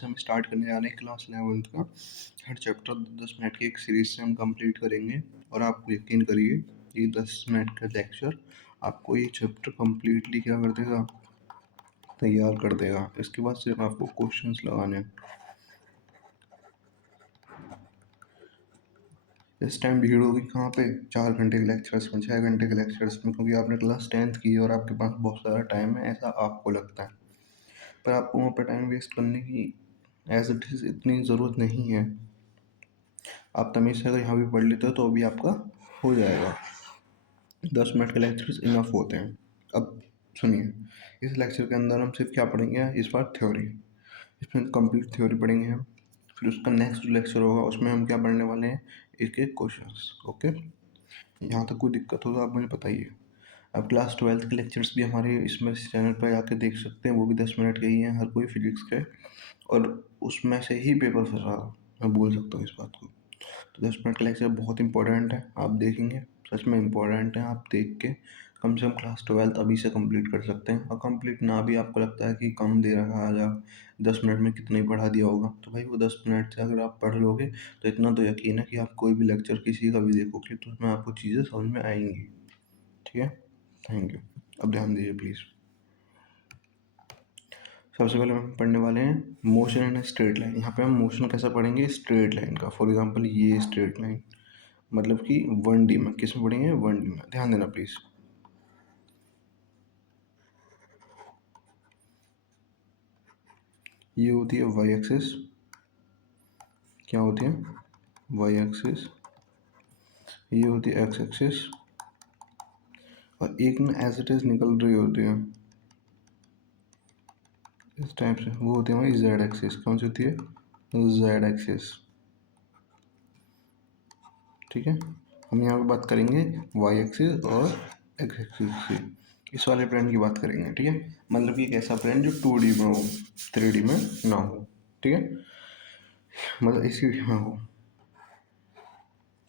हम स्टार्ट करने जा रहे हैं क्लास 11th का। हर चैप्टर 10 मिनट की एक सीरीज से हम कंप्लीट करेंगे और आप यकीन करिए ये 10 मिनट का लेक्चर आपको ये चैप्टर कंप्लीटली क्या कर देगा, तैयार कर देगा। इसके बाद सिर्फ आपको क्वेश्चंस लगाने हैं। इस टाइम भीड़ होगी कहाँ पे, 4 घंटे के लेक्चर्स में, 6 घंटे के लेक्चर्स में, क्योंकि आपने क्लास 10th की और आपके पास बहुत सारा टाइम है, ऐसा आपको लगता है। पर आपको वहाँ पर टाइम वेस्ट करने की एज इट इज़ इतनी ज़रूरत नहीं है। आप तमीज़ से अगर यहाँ भी पढ़ लेते हो तो भी आपका हो जाएगा। 10 मिनट के लेक्चर्स इनफ होते हैं। अब सुनिए, इस लेक्चर के अंदर हम सिर्फ क्या पढ़ेंगे, इस बार थ्योरी। इसमें कंप्लीट थ्योरी पढ़ेंगे हम। फिर उसका नेक्स्ट जो लेक्चर होगा उसमें हम क्या पढ़ने वाले हैं, एक एक क्वेश्चंस। ओके, यहाँ तक कोई दिक्कत हो तो आप मुझे बताइए। अब क्लास 12th के लेक्चर्स भी हमारे इसमें चैनल पर जाके देख सकते हैं, वो भी 10 मिनट के ही हैं, हर कोई फिजिक्स के, और उसमें से ही पेपर फंसा, मैं बोल सकता हूँ इस बात को। तो 10 मिनट का लेक्चर बहुत इंपॉर्टेंट है, आप देखेंगे, सच में इम्पॉर्टेंट है। आप देख के कम से कम क्लास 12th अभी से कंप्लीट कर सकते हैं। और कंप्लीट ना भी आपको लगता है कि कम दे रखा है, 10 मिनट में कितना ही पढ़ा दिया होगा, तो भाई वो 10 मिनट से अगर आप पढ़ लोगे तो इतना तो यकीन है कि आप कोई भी लेक्चर किसी का भी देखोगे तो उसमें आपको चीज़ें समझ में आएंगी। ठीक है, थैंक यू। अब ध्यान दीजिए प्लीज़। सबसे पहले हम पढ़ने वाले हैं मोशन इन स्ट्रेट लाइन। यहाँ पे हम मोशन कैसा पढ़ेंगे, स्ट्रेट लाइन का। फॉर एग्जांपल ये स्ट्रेट लाइन, मतलब कि 1D में। किस में पढ़ेंगे, 1D में। ध्यान देना प्लीज़। ये होती है वाई एक्सिस। क्या होती है, वाई एक्सिस। ये होती है एक्स एक्सिस। और एक में एज इट इज निकल रही होती है इस टाइप से, वो होती है हमारी जेड एक्सिस। कौन सी होती है, जेड एक्सिस। ठीक है, हम यहाँ पे बात करेंगे वाई एक्सिस और एक्स एक्सिस की। इस वाले प्लेन की बात करेंगे। ठीक है, मतलब कि एक ऐसा प्लेन जो 2D में हो, 3D में ना हो। ठीक है, मतलब इसी हाँ हो।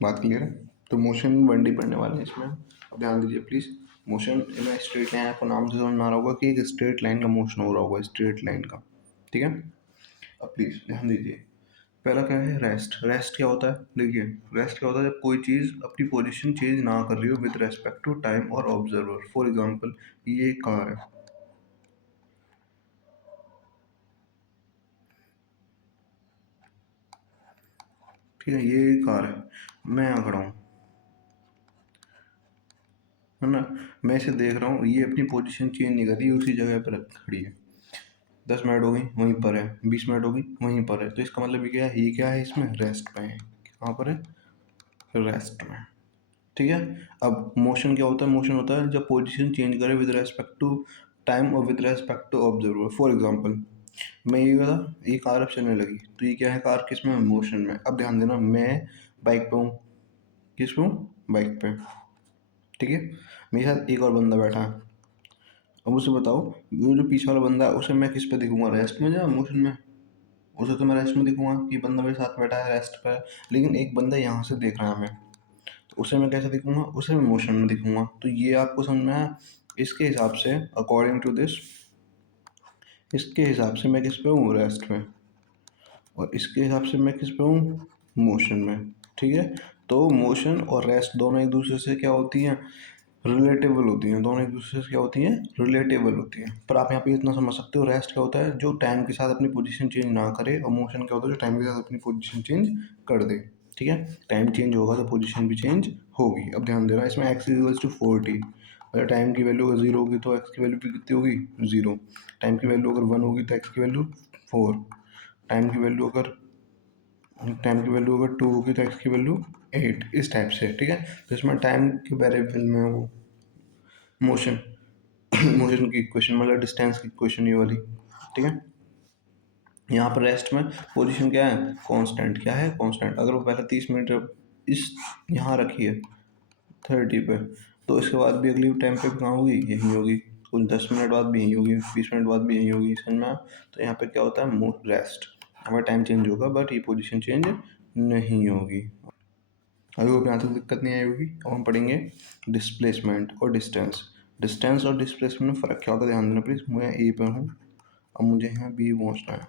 बात क्लियर है। तो मोशन 1D पढ़ने वाले हैं इसमें। अब ध्यान दीजिए please. Motion in straight line, आपको नाम से समझ में आ रहा होगा कि एक स्ट्रेट लाइन का मोशन हो रहा होगा, स्ट्रेट लाइन का। ठीक है, अब प्लीज़ ध्यान दीजिए। पहला क्या है, रेस्ट। रेस्ट क्या होता है, देखिए रेस्ट क्या होता है, जब कोई चीज़ अपनी पोजीशन चेंज ना कर रही हो विद रेस्पेक्ट टू टाइम और ऑब्जर्वर। फॉर एग्जांपल ये कार है, ठीक है, ये कार है, मैं यहाँ खड़ा हूँ, है ना। मैं इसे देख रहा हूँ, ये अपनी पोजीशन चेंज नहीं कर रही, उसी जगह पर खड़ी है। 10 मिनट हो गई वहीं पर है, 20 मिनट हो गई वहीं पर है, तो इसका मतलब ये क्या है, ये क्या है, इसमें रेस्ट पे है। कहाँ पर है, रेस्ट में। ठीक है, अब मोशन क्या होता है, मोशन होता है जब पोजीशन चेंज करे विद रेस्पेक्ट टू टाइम और with respect to observer. For example मैं ये कहा, ये कार अब चलने लगी, तो ये क्या है, कार किस में, मोशन में। अब ध्यान देना, मैं बाइक पे हूँ, किस पे हूँ, बाइक पे। ठीक है, मेरे साथ एक और बंदा बैठा है। अब उसे बताओ, वो जो पीछे वाला बंदा है उसे मैं किस पे दिखूंगा, रेस्ट में या मोशन में। उसे तो मैं रेस्ट में दिखूंगा कि बंदा मेरे साथ बैठा है रेस्ट पे। लेकिन एक बंदा यहाँ से देख रहा है हमें, तो उसे मैं कैसे दिखूंगा, उसे मैं मोशन में दिखूंगा। तो ये आपको समझ में आया। इसके हिसाब से अकॉर्डिंग टू दिस, इसके हिसाब से मैं किस पे हूँ, रेस्ट में, और इसके हिसाब से मैं किस पे हूँ, मोशन में। ठीक है, तो मोशन और रेस्ट दोनों एक दूसरे से क्या होती हैं, रिलेटेबल होती हैं। दोनों एक दूसरे से क्या होती हैं, रिलेटेबल होती हैं। पर आप यहाँ पे इतना समझ सकते हो, रेस्ट क्या होता है, जो टाइम के साथ अपनी पोजीशन चेंज ना करे, और मोशन क्या होता है, जो टाइम के साथ अपनी पोजीशन चेंज कर दे। ठीक है, टाइम चेंज होगा तो पोजीशन भी चेंज होगी। अब ध्यान देना, इसमें एक्स इक्वल्स टू 40। अगर टाइम की वैल्यू अगर 0 होगी तो एक्स की वैल्यू भी कितनी होगी, 0। टाइम की वैल्यू अगर 1 होगी तो एक्स की वैल्यू 4। टाइम की वैल्यू अगर टाइम की वैल्यू अगर 2 होगी तो एक्स की वैल्यू 8। इस टाइप से। ठीक है, तो इसमें टाइम के वेरिएबल में वो मोशन मोशन की इक्वेशन, मतलब डिस्टेंस की इक्वेशन ये वाली। ठीक है, यहाँ पर रेस्ट में पोजीशन क्या है, कांस्टेंट। क्या है, कांस्टेंट। अगर वो पहले 30 मिनट इस यहाँ रखी है 30 पे, तो इसके बाद भी अगली टाइम पे कहाँ होगी, यहीं होगी। कुछ 10 मिनट बाद भी यहीं होगी, 20 मिनट बाद भी यहीं होगी, समझ में आया? तो यहाँ पे क्या होता है, रेस्ट। हमारा टाइम चेंज होगा बट ये पोजीशन चेंज नहीं होगी। अभी वो यहाँ तक दिक्कत नहीं आई होगी। अब हम पढ़ेंगे डिस्प्लेसमेंट और डिस्टेंस। डिस्टेंस और डिस्प्लेसमेंट में फ़र्क क्या होता है, ध्यान देना प्लीज़। मैं ए पर हूँ, अब मुझे यहाँ बी पहुँचना है।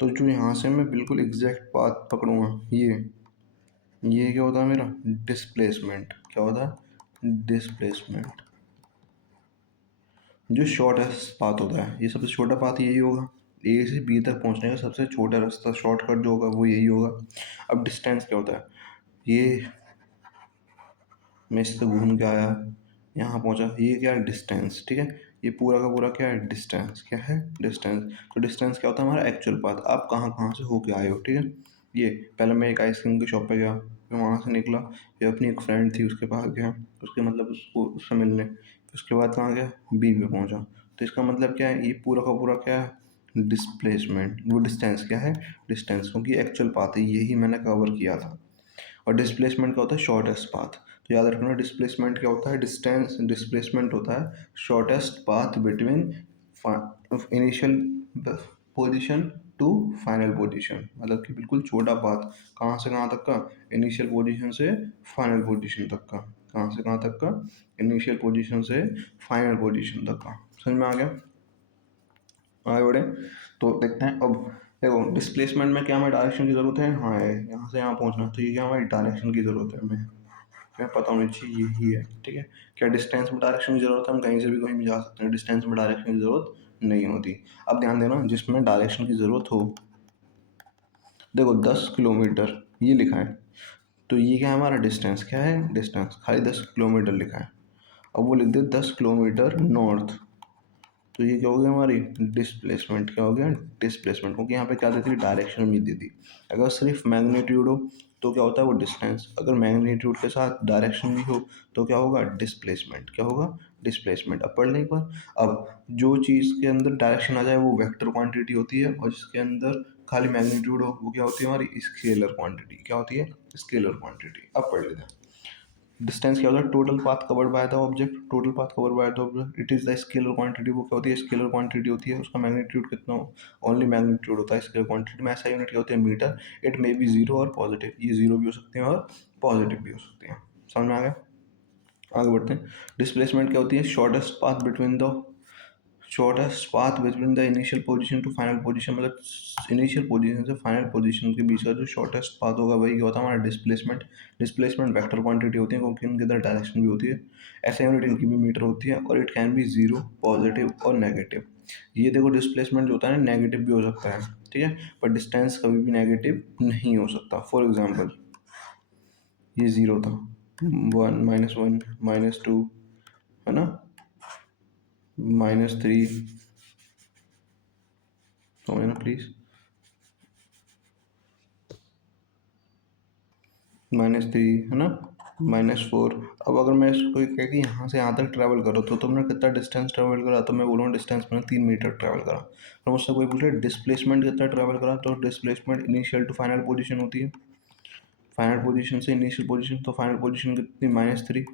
तो जो यहाँ से मैं बिल्कुल एग्जैक्ट पाथ पकड़ूंगा, ये क्या होता है मेरा डिस्प्लेसमेंट। क्या होता है डिस्प्लेसमेंट। जो शॉर्टेस्ट पाथ होता है, ये सबसे छोटा पाथ यही होगा। ए से बी तक पहुंचने का सबसे छोटा रास्ता, शॉर्टकट जो होगा वो यही होगा। अब डिस्टेंस क्या होता है, ये मैं इससे घूम के आया, यहाँ पहुंचा, ये क्या है डिस्टेंस। ठीक है, ये पूरा का पूरा क्या है डिस्टेंस। क्या है डिस्टेंस। तो डिस्टेंस क्या होता है हमारा एक्चुअल पाथ, आप कहाँ कहाँ से होके आए हो। ठीक है, ये पहले मैं एक आइसक्रीम की शॉप पे गया, फिर वहाँ से निकला, फिर अपनी एक फ्रेंड थी उसके पास गया, उसके मतलब उसको उससे मिलने, फिर उसके बाद कहाँ गया बी पे पहुँचा। तो इसका मतलब क्या है, ये पूरा का पूरा क्या है डिस्प्लेसमेंट। वो डिस्टेंस क्या है डिस्टेंस, क्योंकि एक्चुअल पाथ है, यही मैंने कवर किया था। और डिस्प्लेसमेंट क्या होता है शॉर्टेस्ट पाथ। तो याद रखना डिस्प्लेसमेंट क्या होता है डिस्टेंस, डिस्प्लेसमेंट होता है shortest path between initial position to final position. मतलब कि बिल्कुल छोटा पाथ, कहाँ से कहाँ तक का, इनिशियल पोजीशन से फाइनल पोजीशन तक का। कहाँ से कहाँ तक का, इनिशियल पोजीशन से फाइनल पोजीशन तक का। समझ में आ गया, आगे बढ़े तो देखते हैं। अब देखो डिस्प्लेसमेंट में क्या हमें डायरेक्शन की ज़रूरत है, हाँ है, यहाँ से यहाँ पहुँचना है, तो ये क्या हमारी डायरेक्शन की ज़रूरत है हमें, क्या पता होनी चाहिए यही है। ठीक है, क्या डिस्टेंस में डायरेक्शन की ज़रूरत है, हम कहीं से भी कहीं भी जा सकते हैं, डिस्टेंस में डायरेक्शन की ज़रूरत नहीं होती। अब ध्यान देना, जिसमें डायरेक्शन की ज़रूरत हो, देखो 10 किलोमीटर ये लिखा है, तो ये क्या है हमारा डिस्टेंस, क्या है डिस्टेंस, खाली 10 किलोमीटर लिखा है। अब वो लिख दे 10 किलोमीटर नॉर्थ, तो ये क्या हो गया हमारी डिस्प्लेसमेंट। क्या हो गया डिस्प्लेसमेंट, क्योंकि यहाँ पे क्या देती है डायरेक्शन भी देती। अगर सिर्फ मैग्नीट्यूड हो तो क्या होता है वो डिस्टेंस, अगर मैग्नीट्यूड के साथ डायरेक्शन भी हो तो क्या होगा डिस्प्लेसमेंट। क्या होगा डिस्प्लेसमेंट। अब पढ़ लें एक बार। अब जो चीज़ के अंदर डायरेक्शन आ जाए वो वेक्टर क्वांटिटी होती है, और जिसके अंदर खाली मैग्नीट्यूड हो वो क्या होती है हमारी स्केलर क्वांटिटी। क्या होती है स्केलर क्वांटिटी। अब पढ़ लेते हैं। डिस्टेंस क्या होता है total path covered by the object, total path covered by the object, it is the scalar quantity. वो क्या होती है स्केलर क्वांटिटी होती है, उसका मैग्नीट्यूड कितना हो, ओनली मैग्नीट्यूड होता है स्केलर क्वांटिटी में। ऐसा यूनिट क्या होती है metre. It may be zero और पॉजिटिव, ये जीरो भी हो सकते हैं और पॉजिटिव भी हो सकते हैं। समझ में आ गया, आगे बढ़ते हैं। डिस्प्लेसमेंट क्या होती है shortest path between the, shortest path between the initial position to final position. मतलब इनिशियल पोजीशन से फाइनल पोजीशन के बीच का जो शॉर्टेस्ट पाथ होगा वही क्या होता है हमारा डिस्प्लेसमेंट। डिस्प्लेसमेंट वेक्टर क्वांटिटी होती है, क्योंकि इनके अंदर डायरेक्शन भी होती है, ऐसा यूनिट इनकी भी मीटर होती है, और it can be zero positive और नेगेटिव। ये देखो डिस्प्लेसमेंट जो होता है नेगेटिव भी हो सकता है, ठीक है, पर डिस्टेंस कभी भी नेगेटिव नहीं हो सकता। फॉर एग्जाम्पल ये जीरो था, 1 - 1 -2 है ना, -3, समझना प्लीज, -3 है ना, -4। अब अगर मैं इसको कह कि यहाँ से यहाँ तक ट्रैवल करो तो तुमने कितना डिस्टेंस ट्रैवल करा, तो मैं बोलूँगा डिस्टेंस मैंने 3 मीटर ट्रैवल करा। और मुझसे कोई पूछे डिस्प्लेसमेंट कितना ट्रैवल करा, तो displacement initial to final position होती है, फाइनल पोजीशन से इनिशियल पोजीशन, तो फाइनल पोजीशन कितनी -3।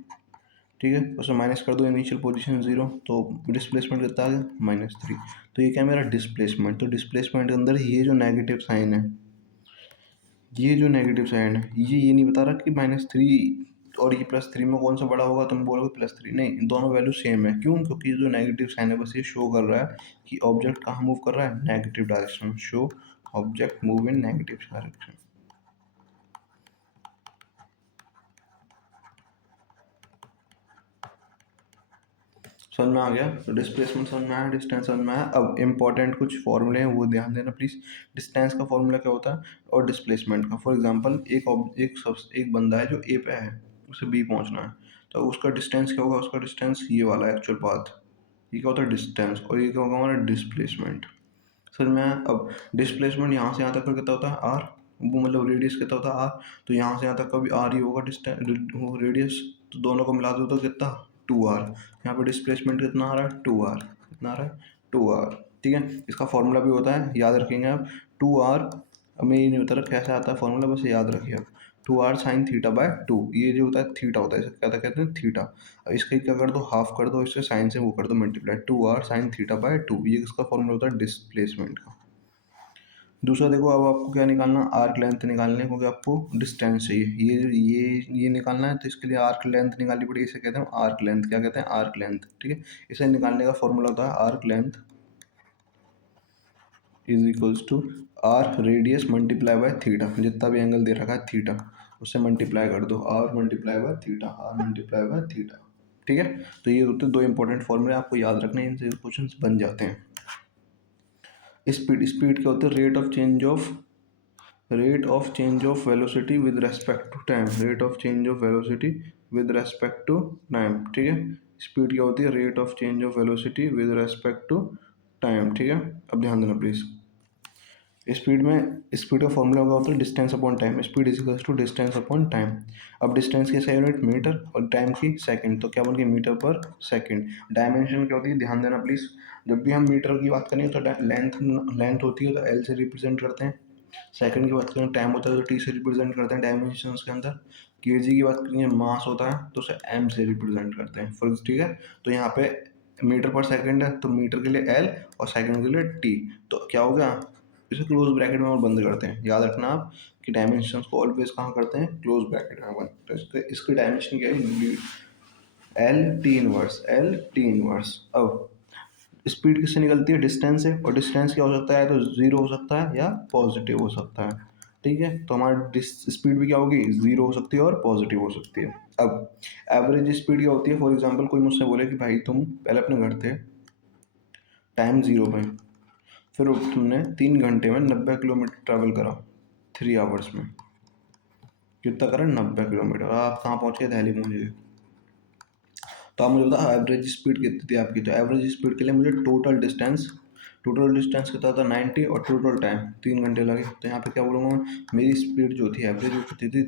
ठीक है, उसमें माइनस कर दो इनिशियल पोजीशन 0, तो डिस्प्लेसमेंट कितना आ गया -3। तो ये क्या है मेरा डिस्प्लेसमेंट। तो डिस्प्लेसमेंट के अंदर ये जो नेगेटिव साइन है, ये जो नेगेटिव साइन है, ये नहीं बता रहा कि -3 और ये +3 में कौन सा बड़ा होगा, तुम बोलोगे +3, नहीं दोनों वैल्यू सेम है। क्यों, क्योंकि ये जो नेगेटिव साइन है बस ये शो कर रहा है कि ऑब्जेक्ट कहाँ मूव कर रहा है नेगेटिव डायरेक्शन में। Show object move in negative direction. समझ में आ गया, तो डिस्प्लेसमेंट समझ में आया, डिस्टेंस समझ में आया। अब इंपॉर्टेंट कुछ फॉर्मूले हैं वो ध्यान देना प्लीज। डिस्टेंस का फॉर्मूला क्या होता है और डिस्प्लेसमेंट का। फॉर एग्जांपल एक बंदा है जो ए पे है, उसे बी पहुंचना है, तो उसका डिस्टेंस क्या होगा, उसका डिस्टेंस ये वाला एक्चुअल पाथ, ये क्या होता है डिस्टेंस, और ये क्या होगा हमारा डिस्प्लेसमेंट। समझ में आया। अब डिस्प्लेसमेंट यहाँ से यहाँ तक का कितना होता है आर, वो मतलब रेडियस कितना होता है आर, तो यहाँ से यहाँ तक का भी आर ही होगा डिस्टेंस रेडियस, तो दोनों को मिला दो तो कितना 2r। यहाँ पे डिस्प्लेसमेंट कितना आ रहा है 2r, कितना आ रहा है 2r। ठीक है, इसका फॉर्मूला भी होता है, याद रखेंगे आप 2r। हमें ये नहीं होता कैसे आता है फॉर्मूला, बस याद रखिए आप 2r साइन थीटा बाय 2। ये जो होता है थीटा होता है, इसे क्या कहते हैं थीटा। अब इसका क्या कर दो हाफ कर दो, इससे साइन से वो कर दो multiply, 2r sine theta by 2, ये इसका फॉर्मूला होता है डिस्प्लेसमेंट का। दूसरा देखो, अब आपको क्या निकालना, आर्क लेंथ निकालनी है, क्योंकि आपको डिस्टेंस चाहिए, ये निकालना है, तो इसके लिए आर्क लेंथ निकालनी पड़ेगी। इसे कहते हैं आर्क लेंथ, क्या कहते हैं आर्क लेंथ। ठीक है, इसे निकालने का फॉर्मूला होता है arc length is equals to R radius multiply by theta, जितना भी एंगल दे रखा है थीटा उससे मल्टीप्लाई कर दो, R multiply by theta, R multiply by theta. ठीक है, तो ये होते हैं दो इंपॉर्टेंट फॉर्मूले, आपको याद रखने हैं, इनसे क्वेश्चन बन जाते हैं। स्पीड, स्पीड क्या होता है? Rate of change of velocity with respect to time, rate of change of velocity with respect to time. ठीक है, स्पीड क्या होती है? Rate of change of velocity with respect to time. ठीक है, अब ध्यान देना प्लीज। स्पीड में, स्पीड का फॉर्मूला क्या होता है? Distance upon time, speed is equals to distance upon time. अब डिस्टेंस की सही यूनिट मीटर और टाइम की सेकंड, तो क्या बन गई? Metre per second. डायमेंशन क्या होती है? ध्यान देना प्लीज, जब भी हम मीटर की बात करेंगे तो लेंथ, लेंथ होती है तो एल से रिप्रेजेंट करते हैं। सेकंड की बात करें टाइम होता है तो टी से रिप्रेजेंट करते हैं डायमेंशन के अंदर। केजी की बात करेंगे मास होता है तो उसे एम से रिप्रेजेंट करते हैं फॉर। ठीक है, तो यहाँ पे मीटर पर सेकंड है तो मीटर के लिए एल और सेकंड के लिए टी, तो क्या हो गया? इसे क्लोज ब्रैकेट में और बंद करते हैं। याद रखना आप कि डायमेंशन को ऑलवेज कहाँ करते हैं? क्लोज ब्रैकेट में बंद। तो इसकी डायमेंशन क्या है? L T inverse, L T inverse. अब स्पीड किससे निकलती है? डिस्टेंस से, और डिस्टेंस क्या हो सकता है? तो जीरो हो सकता है या पॉजिटिव हो सकता है। ठीक है, तो हमारी स्पीड भी क्या होगी? जीरो हो सकती है और पॉजिटिव हो सकती है। अब एवरेज स्पीड क्या होती है? फॉर एग्जांपल कोई मुझसे बोले कि भाई तुम पहले अपने घर थे, टाइम जीरो पे, फिर तुमने 3 घंटे में 90 किलोमीटर ट्रैवल करा, 3 आवर्स में। कितना करा? 90 किलोमीटर। आप कहाँ पहुँचे? दिल्ली पहुँच गए। तो आप मुझे बताओ एवरेज स्पीड कितनी थी आपकी? तो एवरेज स्पीड के लिए मुझे टोटल डिस्टेंस कितना था? 90, और टोटल टाइम 3 घंटे लगे। तो यहाँ पे क्या बोलूँगा मैं? मेरी स्पीड जो थी एवरेज, वो कितनी थी?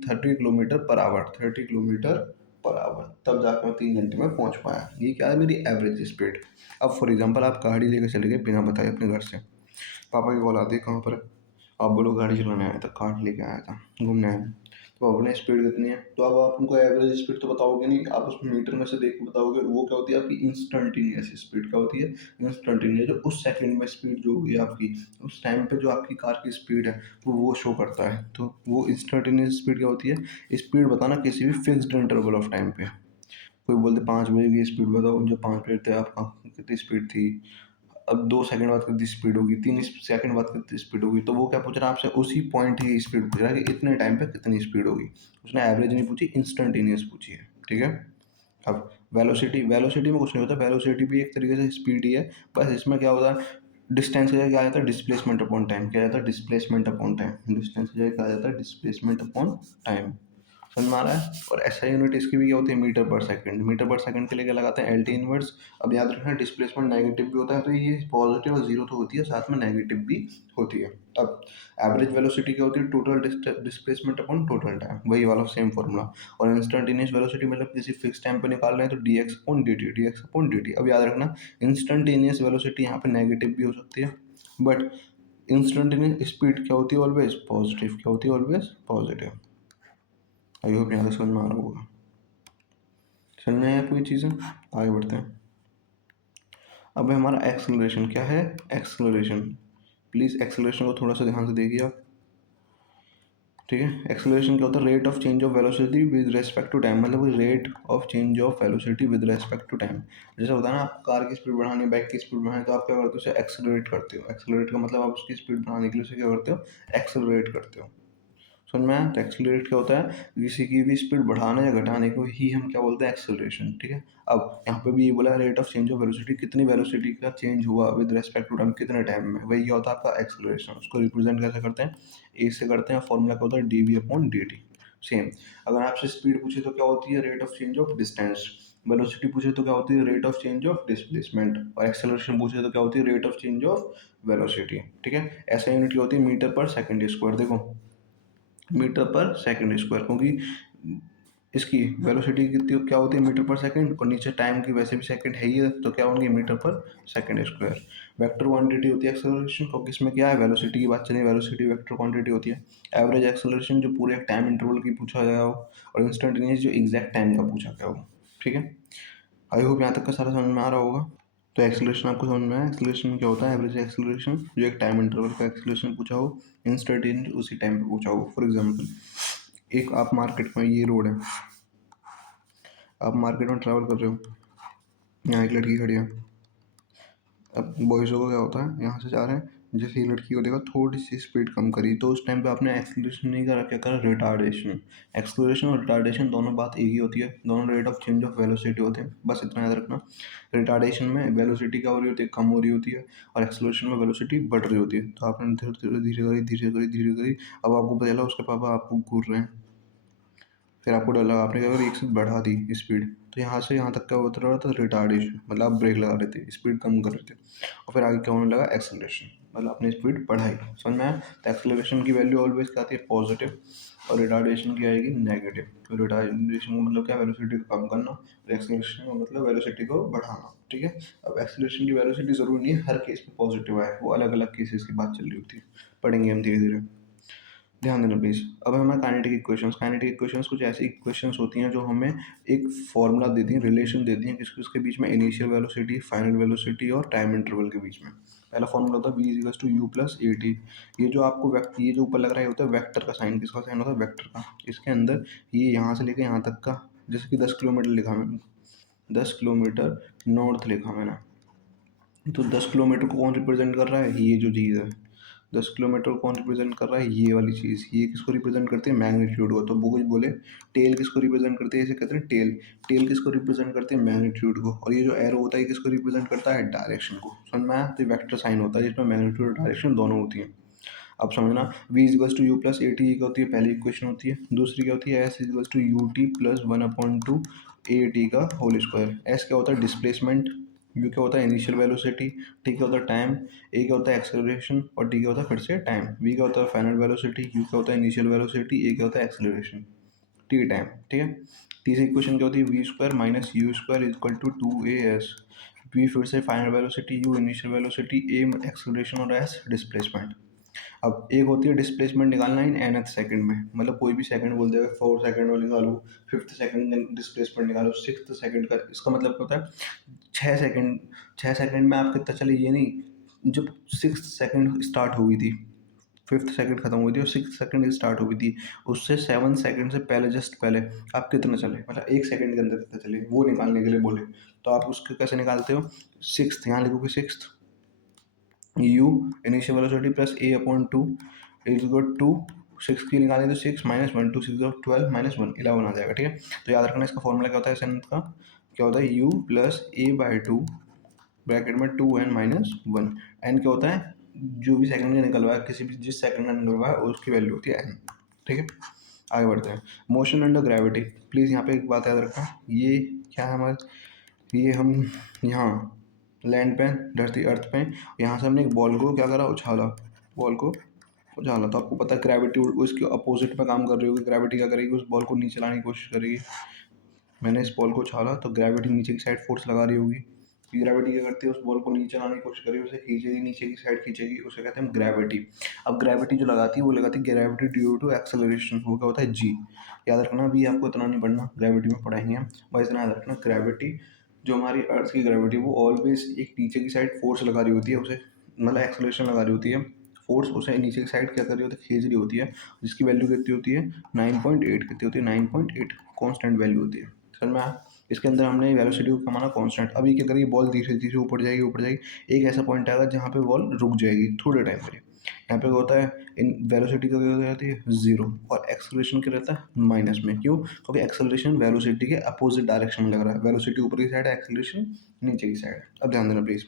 30 kilometre per hour, 30 kilometre per hour. तब जाकर मैं 3 घंटे में पहुँच पाया। ये क्या है? मेरी एवरेज स्पीड। अब फॉर एग्जाम्पल आप गाड़ी लेकर चले गए बिना बताए अपने घर से, पापा की कॉल आती है, कहाँ पर है? आप बोलो गाड़ी चलाने आया था, कार लेके आया था, घूमने आया। तो अपने स्पीड कितनी है? तो अब आप उनको एवरेज स्पीड तो बताओगे नहीं, आप उसमें मीटर में से देख के बताओगे। वो क्या होती है आपकी? Instantaneous speed. क्या होती है? इंस्टेंटेनियस। जो उस सेकंड में स्पीड जो होगी आपकी, उस टाइम पे जो आपकी कार की स्पीड है वो शो करता है। तो वो इंस्टेंटेनियस स्पीड क्या होती है? स्पीड बताना किसी भी फिक्स्ड इंटरवल ऑफ टाइम पे। कोई बोलते 5 बजे की स्पीड बताओ, जो 5 मिनट थे आपका कितनी स्पीड थी? अब 2 सेकंड बाद कितनी स्पीड होगी, 3 सेकंड बाद कितनी स्पीड होगी? तो वो क्या पूछ रहा है आपसे? उसी पॉइंट की स्पीड पूछ रहा है कि इतने टाइम पे कितनी स्पीड होगी। उसने एवरेज नहीं पूछी, इंस्टेंटेनियस पूछी है। ठीक है, अब वेलोसिटी, वेलोसिटी में कुछ नहीं होता। वेलोसिटी भी एक तरीके से स्पीड ही है, बस इसमें क्या होता है? डिस्टेंस की जगह क्या आ जाता है? Displacement upon time. क्या आता है? Displacement upon time. डिस्टेंस की जगह क्या आ जाता है? Displacement upon time. समझ में आ रहा है? और एसआई यूनिट इसकी भी क्या होती है? Metre per second. Metre per second के लिए क्या लगाते हैं? L T inverse. अब याद रखना डिस्प्लेसमेंट नेगेटिव भी होता है, तो ये पॉजिटिव और जीरो तो होती है, साथ में नेगेटिव भी होती है। अब एवरेज वेलोसिटी क्या होती है? Total displacement upon total time, वही वाला सेम फॉर्मूला। और इंस्टेंटेनियस वेलोसिटी मतलब किसी फिक्स टाइम पे निकाल रहे हैं तो D x upon D T, D x upon D T. अब याद रखना इंस्टेंटेनियस वेलोसिटी यहाँ पे नेगेटिव भी हो सकती है, बट इंस्टेंटेनियस स्पीड क्या होती है? Always positive. क्या होती है? Always positive. आई होप यहाँ तक समझ में आ रहा होगा। समझ में आया कोई चीज़ें? आगे बढ़ते हैं। अब है हमारा एक्सेलरेशन। क्या है? एक्सेलरेशन। प्लीज़ एक्सेलरेशन को थोड़ा सा ध्यान से देखिए आप। ठीक है, एक्सेलरेशन क्या होता है? Rate of change of velocity with respect to time, मतलब rate of change of velocity with respect to time. जैसे होता है ना, आप कार की स्पीड बढ़ानी, बाइक की स्पीड बढ़ानी, तो आप क्या करते हो? उसे एक्सेलरेट करते हो। एक्सेलरेट का मतलब आप उसकी स्पीड बढ़ाने के लिए उसे क्या करते हो? एक्सेलरेट करते हो। समझ में आया? तो एक्सेलरेट क्या होता है? किसी की भी स्पीड बढ़ाने या घटाने को ही हम क्या बोलते हैं? एक्सेलरेशन। ठीक है, अब यहाँ पे भी ये बोला rate of change of velocity, कितनी वेलोसिटी का चेंज हुआ विद रेस्पेक्ट टू टाइम, कितने टाइम में, वही क्या होता है आपका एक्सेलरेशन। उसको रिप्रेजेंट कैसे करते हैं? ए से करते हैं, फॉर्मूला क्या होता है? D V upon D T. Same, अगर आपसे स्पीड पूछे तो क्या होती है? Rate of change of distance. Velocity पूछे तो क्या होती है? Rate of change of displacement. और एक्सेलरेशन पूछे तो क्या होती है? Rate of change of velocity. ठीक है, ऐसा यूनिट क्या होती है? Metre per second square. देखो मीटर पर सेकंड स्क्वायर, क्योंकि इसकी वेलोसिटी कितनी क्या होती है? मीटर पर सेकंड, और नीचे टाइम की वैसे भी सेकंड है ही है, तो क्या होंगे? Metre per second square. Vector quantity होती है एक्सेलरेशन, क्योंकि इसमें क्या है? वेलोसिटी की बात चलिए, वेलोसिटी वेक्टर क्वांटिटी होती है। एवरेज एक्सेलरेशन जो पूरे एक टाइम इंटरवल की पूछा गया हो, और इंस्टेंटेनियस जो एग्जैक्ट टाइम का पूछा गया हो। ठीक है, आई होप यहाँ तक का सारा समझ में आ रहा होगा। तो एक्सेलरेशन आपको समझ में आया? एक्सेलरेशन क्या होता है? एवरेज एक्सेलरेशन जो एक टाइम इंटरवल का एक्सेलरेशन पूछा हो, इंस्टेंटेनियस उसी टाइम पे पूछा हो। फॉर एग्जांपल, एक आप मार्केट में, ये रोड है, आप मार्केट में ट्रैवल कर रहे हो, यहाँ एक लड़की खड़ी है। अब बॉयज़ों को क्या होता है? यहाँ से जा रहे हैं, जैसे ये लड़की को देखा थोड़ी सी स्पीड कम करी तो उस टाइम पे आपने एक्सेलरेशन नहीं करा, क्या करा, रिटार्डेशन। एक्सेलरेशन और रिटार्डेशन दोनों बात एक ही होती है, दोनों rate of change of velocity होते हैं, बस इतना याद रखना। रिटार्डेशन में वेलोसिटी क्या हो रही होती है, कम हो रही होती है, और एक्सेलरेशन में वेलोसिटी बढ़ रही होती है। तो आपने धीरे धीरे धीरे करी धीरे करी धीरे करी, अब आपको पता चला उसके पापा आपको घूर रहे हैं, फिर आपको डर लगा, आपने क्या करा, एक से बढ़ा दी स्पीड, तो यहाँ से यहाँ तक क्या होता रहा था, रिटार्डेशन, मतलब आप ब्रेक लगा रहे थे, स्पीड कम कर रहे थे, और फिर आगे क्या होने लगा, एक्सेलरेशन, मतलब आपने स्पीड बढ़ाई। समझ में आया? तो एक्सेलरेशन की वैल्यू ऑलवेज क्या आती है, पॉजिटिव, और रिटार्डेशन की आएगी नेगेटिव। तो रिटार्डेशन का मतलब क्या, वेलोसिटी को कम करना, और एक्सेलरेशन का मतलब वेलोसिटी को बढ़ाना। ठीक है। अब एक्सेलरेशन की वेलोसिटी जरूरी नहीं है हर केस में पॉजिटिव आए, वो अलग अलग केसेस की बात चल रही होती है, पढ़ेंगे हम धीरे धीरे, ध्यान देना प्लीज। अब हमें काइनेटिक इक्वेशंस, काइनेटिक इक्वेशंस कुछ ऐसी इक्वेशंस होती हैं जो हमें एक फॉर्मूला देती हैं, रिलेशन देती हैं किसके उसके बीच में, इनिशियल वेलोसिटी, फाइनल वेलोसिटी और टाइम इंटरवल के बीच में। पहला फॉर्मूला होता है v equals to U plus A T. ये जो आपको ये जो ऊपर लग रहा है होता है वेक्टर का साइन, किसका साइन होता है, वेक्टर का। इसके अंदर ये यहाँ से लेकर यहाँ तक का, जैसे कि 10 किलोमीटर लिखा मैंने, 10 किलोमीटर नॉर्थ लिखा मैंने, तो 10 किलोमीटर को कौन रिप्रेजेंट कर रहा है, ये जो चीज़ है, 10 किलोमीटर को कौन रिप्रेजेंट कर रहा है, ये वाली चीज़, ये किसको रिप्रेजेंट करती है, मैग्नीट्यूड को। तो वो कुछ बोले टेल किसको रिप्रेजेंट करती है, इसे कहते हैं टेल। टेल किसको रिप्रेजेंट करते हैं, मैग्नीट्यूड को। और ये जो एरो होता है ये किसको रिप्रेजेंट करता है, डायरेक्शन को। समझ में आया? तो वेक्टर साइन होता है जिसमें मैग्नीट्यूड और डायरेक्शन दोनों होती हैं। अब समझना, v equals to U plus A T क्या होती है, पहली इक्वेशन होती है। दूसरी क्या होती है, s equals to U T plus 1/2 A T का होल स्क्वायर। s क्या होता है, डिस्प्लेसमेंट, u क्या होता है, इनिशियल वेलोसिटी, t क्या होता है, टाइम, a क्या होता है, एक्सेलरेशन, और t क्या होता है, फिर से टाइम। v क्या होता है, फाइनल वेलोसिटी, u क्या होता है, इनिशियल वेलोसिटी, a क्या होता है, एक्सेलरेशन, t टाइम। ठीक है। तीसरी इक्वेशन क्या होती है, V square minus you square equal to 2as। v फिर से final velocity, u initial velocity, a acceleration और s डिस्प्लेसमेंट। अब एक होती है डिस्प्लेसमेंट निकालना इन nth सेकंड में, मतलब कोई भी सेकंड बोल देगा, 4 सेकंड में निकालो, 5th सेकंड डिस्प्लेसमेंट निकालो, 6th सेकंड का, इसका मतलब क्या होता है, 6 सेकंड, 6 सेकंड में आप कितना चले, ये नहीं, जब 6th सेकंड स्टार्ट हुई थी, 5th सेकंड खत्म हुई थी और 6th सेकंड स्टार्ट हुई थी, उससे 7 सेकंड से पहले, जस्ट पहले आप कितना चले, मतलब 1 सेकंड के अंदर कितना चले, वो निकालने के लिए बोले। तो आप उसके कैसे निकालते हो, सिक्स, यहाँ लिखोगे six, U initial velocity plus A upon two is equal to, six की निकालें तो 6 - 1, 2 6 12 -1 11 आ जाएगा। ठीक है। तो याद रखना इसका फॉर्मूला क्या होता है, सेंथ का क्या होता है, u plus A by two, bracket में 2n - 1। n क्या होता है, जो भी सेकंड का निकलवा है, किसी भी जिस सेकंड का निकलवा है उसकी वैल्यू होती है n। ठीक है। आगे बढ़ते हैं, मोशन अंडर ग्रेविटी। प्लीज़ यहाँ पे एक बात याद रखना, ये क्या है हमारे, ये हम यहाँ लैंड पे, धरती अर्थ पे, यहाँ से हमने एक बॉल को क्या करा, उछाला, बॉल को उछाला, तो आपको पता है ग्रेविटी उसके अपोजिट में काम कर रही होगी। ग्रेविटी क्या करेगी, उस बॉल को नीचे लाने की कोशिश करेगी। मैंने इस बॉल को उछाला तो ग्रेविटी नीचे की साइड फोर्स लगा रही होगी, ग्रेविटी क्या करती है, उस बॉल को नीचे लाने की कोशिश करेगी, उसे खींचेगी, नीचे की साइड खींचेगी, उसे कहते हैं ग्रेविटी। अब ग्रेविटी जो लगाती है वो लगाती है ग्रेविटी ड्यू टू एक्सेलरेशन, वो क्या होता है, जी। याद रखना, अभी आपको इतना नहीं पढ़ना, ग्रेविटी में पढ़ाएंगे हम, बस इतना याद रखना, ग्रेविटी जो हमारी अर्थ की ग्रेविटी वो ऑलवेज एक नीचे की साइड फोर्स लगा रही होती है, उसे मतलब एक्सेलरेशन लगा रही होती है, फोर्स उसे नीचे की साइड क्या कर रही होती है, खींच रही होती है, जिसकी वैल्यू कितनी होती है, 9.8, कितनी होती है, 9.8 कॉन्स्टेंट वैल्यू होती है। समझ में आया? इसके अंदर हमने वेलोसिटी को कमाना कांस्टेंट। अभी क्या करेगी, बॉल धीरे धीरे ऊपर जाएगी, ऊपर जाएगी, एक ऐसा पॉइंट आएगा जहाँ पे बॉल रुक जाएगी थोड़े टाइम के लिए। यहाँ पे क्या होता है, इन वेलोसिटी का क्या हो जाती है, जीरो, और एक्सेलरेशन क्या रहता है, माइनस में। क्यों? क्योंकि एक्सेलरेशन वेलोसिटी के अपोजिट डायरेक्शन में लग रहा है, वेलोसिटी ऊपर की साइड है, एक्सेलरेशन नीचे की साइड। अब ध्यान देना प्लीज़,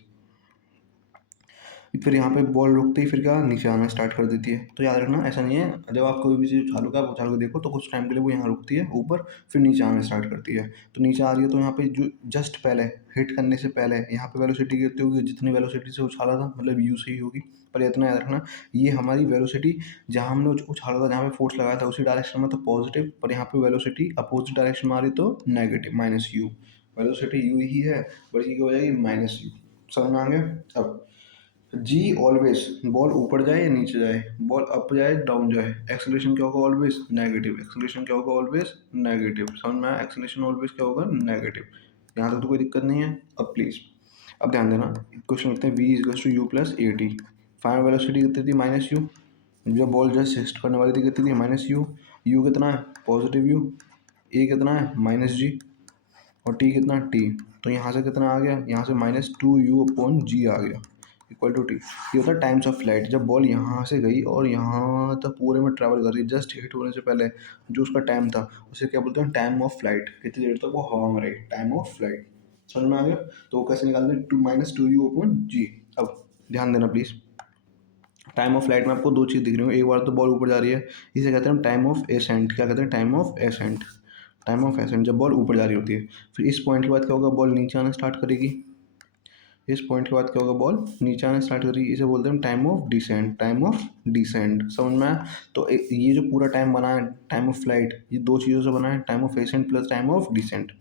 फिर यहाँ पे बॉल रुकते ही फिर क्या, नीचे आना स्टार्ट कर देती है। तो याद रखना, ऐसा नहीं है, जब आप कोई भी चीज़ उछालो, आप उछाल के देखो तो कुछ टाइम के लिए वो यहाँ रुकती है ऊपर, फिर नीचे आना स्टार्ट करती है। तो नीचे आ रही है तो यहाँ पे जो जस्ट पहले हिट करने से पहले यहाँ पे वेलोसिटी कितनी होगी, जितनी वेलोसिटी से उछाला था, मतलब यू से ही होगी। पर इतना याद रखना, ये हमारी वेलोसिटी जहाँ हमने उछाला था, जहाँ पे फोर्स लगाया था उसी डायरेक्शन में तो पॉजिटिव, पर यहाँ पे वेलोसिटी अपोजिट डायरेक्शन में आ रही तो negative, minus u. Velocity u ही है, बट ये क्या हो जाएगी, माइनस यू। समझ में आ गया? अब जी ऑलवेज, बॉल ऊपर जाए या नीचे जाए, बॉल अप जाए डाउन जाए, एक्सेलरेशन क्या होगा, ऑलवेज नेगेटिव। एक्सेलरेशन क्या होगा, ऑलवेज नेगेटिव। समझ में आया? एक्सेलरेशन ऑलवेज क्या होगा, नेगेटिव। यहाँ तक तो कोई दिक्कत नहीं है। अब प्लीज़, अब ध्यान देना, क्वेश्चन लिखते हैं v equals to U plus A T. Final velocity कितनी थी, माइनस यू, जब बॉल जस्ट हिट करने वाली थी कितनी थी, माइनस यू। यू कितना है, पॉजिटिव यू। ए कितना है, माइनस जी। और टी कितना, टी। तो यहाँ से कितना आ गया, यहाँ से -2u अपॉन जी आ गया। इक्वल टू टी, ये होता है टाइम्स ऑफ फ्लाइट। जब बॉल यहाँ से गई और यहाँ तक पूरे में ट्रैवल कर रही, जस्ट हिट होने से पहले जो उसका टाइम था उसे क्या बोलते हैं, टाइम ऑफ फ्लाइट। कितनी देर तक वो हवा में रही, टाइम ऑफ फ्लाइट। समझ में आ गया? तो वो कैसे निकालते हैं, two minus two u upon g. अब ध्यान देना प्लीज़, टाइम ऑफ फ्लाइट में आपको दो चीज़ दिख रही हो, एक बार तो बॉल ऊपर जा रही है, इसे कहते हैं टाइम ऑफ एसेंट। क्या कहते हैं, time of accent. Time of accent जब बॉल ऊपर जा रही होती है। फिर इस पॉइंट के बाद क्या होगा, बॉल नीचे आना स्टार्ट करेगी। इस पॉइंट के बाद क्या होगा, बॉल नीचे आना स्टार्ट करेगी, इसे बोलते हैं time of descent. Time of descent, समझ में आया? तो ये जो पूरा टाइम बना है टाइम ऑफ फ्लाइट, ये दो चीज़ों से बना है, time of ascent plus time of descent.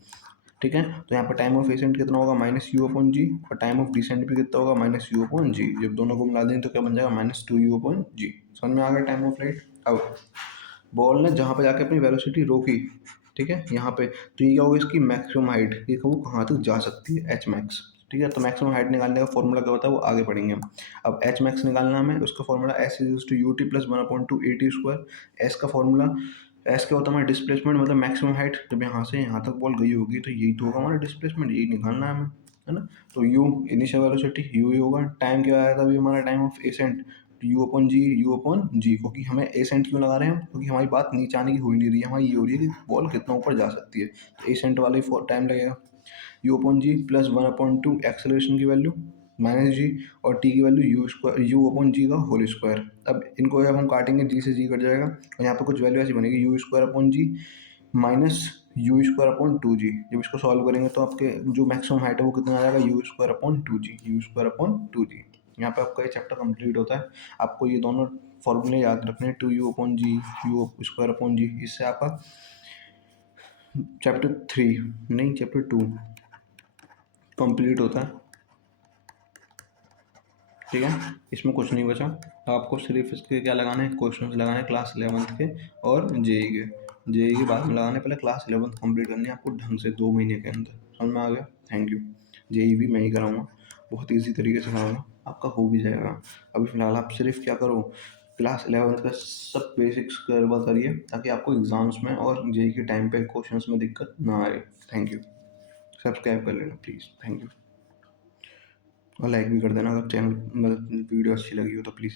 ठीक है, तो यहाँ पर टाइम ऑफ एसेंट कितना होगा, माइनस यू अपॉन जी, और टाइम ऑफ डिसेंट भी कितना होगा, माइनस यू अपॉन जी। जब दोनों को मिला दें तो क्या बन जाएगा, माइनस टू यू अपॉन जी। समझ में आ गया टाइम ऑफ फ्लाइट? अब बॉल ने जहाँ पे जाके अपनी वेलोसिटी रोकी, ठीक है, यहाँ पे, तो ये क्या होगा, इसकी मैक्सिमम हाइट, ये वो कहाँ तक जा सकती है, एच मैक्स। ठीक है, तो मैक्सिमम हाइट निकालने का फॉर्मूला क्या होता है वो आगे पढ़ेंगे हम। अब एच मैक्स निकालना हमें, उसका formula S is to U T plus one upon two A T square. S का फॉर्मूला, एस क्या होता है हमारा डिस्प्लेसमेंट, मतलब मैक्सिमम हाइट। जब यहाँ से यहाँ तक बॉल गई होगी तो यही तो होगा हमारा डिस्प्लेसमेंट, यही निकालना है हमें, है ना। तो यू इनिशियल वेलोसिटी, यू ही होगा। टाइम क्या आया था अभी हमारा, time of ascent, u upon g, u upon g. क्योंकि हमें एसेंट क्यों लगा रहे हैं हम, क्योंकि हमारी बात नीचे आने की हो ही नहीं रही है, हमारी ये हो रही है कि बॉल कितना ऊपर जा सकती है, तो एसेंट वाला ही टाइम लगेगा। U upon g plus one upon two acceleration की वैल्यू माइनस जी, और टी की value u square, u upon g का होल स्क्वायर। अब इनको जब हम काटेंगे, जी से जी कट जाएगा, और यहाँ पे कुछ वैल्यू ऐसी बनेगी, u square upon g minus you square upon two g. जब इसको सॉल्व करेंगे तो आपके जो मैक्सिमम हाइट है वो कितना आ जाएगा, u square upon two g, u square upon two g. यहाँ पे आपका ये चैप्टर कंप्लीट होता है। आपको ये दोनों फॉर्मूले याद रखने हैं, two u upon g, u square upon g. इससे आपका चैप्टर 3 नहीं, चैप्टर 2 कंप्लीट होता है। ठीक है, इसमें कुछ नहीं बचा। तो आपको सिर्फ इसके क्या लगाने हैं, क्वेश्चंस लगाने हैं क्लास 11th के और जेई के। जेई के बाद में लगाने, पहले क्लास 11th कंप्लीट करनी है आपको ढंग से 2 महीने के अंदर। समझ में आ गया? Thank you. जेई भी मैं ही कराऊंगा, बहुत ईजी तरीके से कराऊंगा, आपका हो भी जाएगा। अभी फ़िलहाल आप सिर्फ क्या करो, क्लास 11th का सब बेसिक्स करवा करिए, ताकि आपको एग्ज़ाम्स में और जेई के टाइम पे क्वेश्चंस में दिक्कत ना आए। Thank you. सब्सक्राइब कर लेना प्लीज़, थैंक यू। और लाइक भी कर देना अगर चैनल मतलब वीडियो अच्छी लगी हो तो प्लीज़।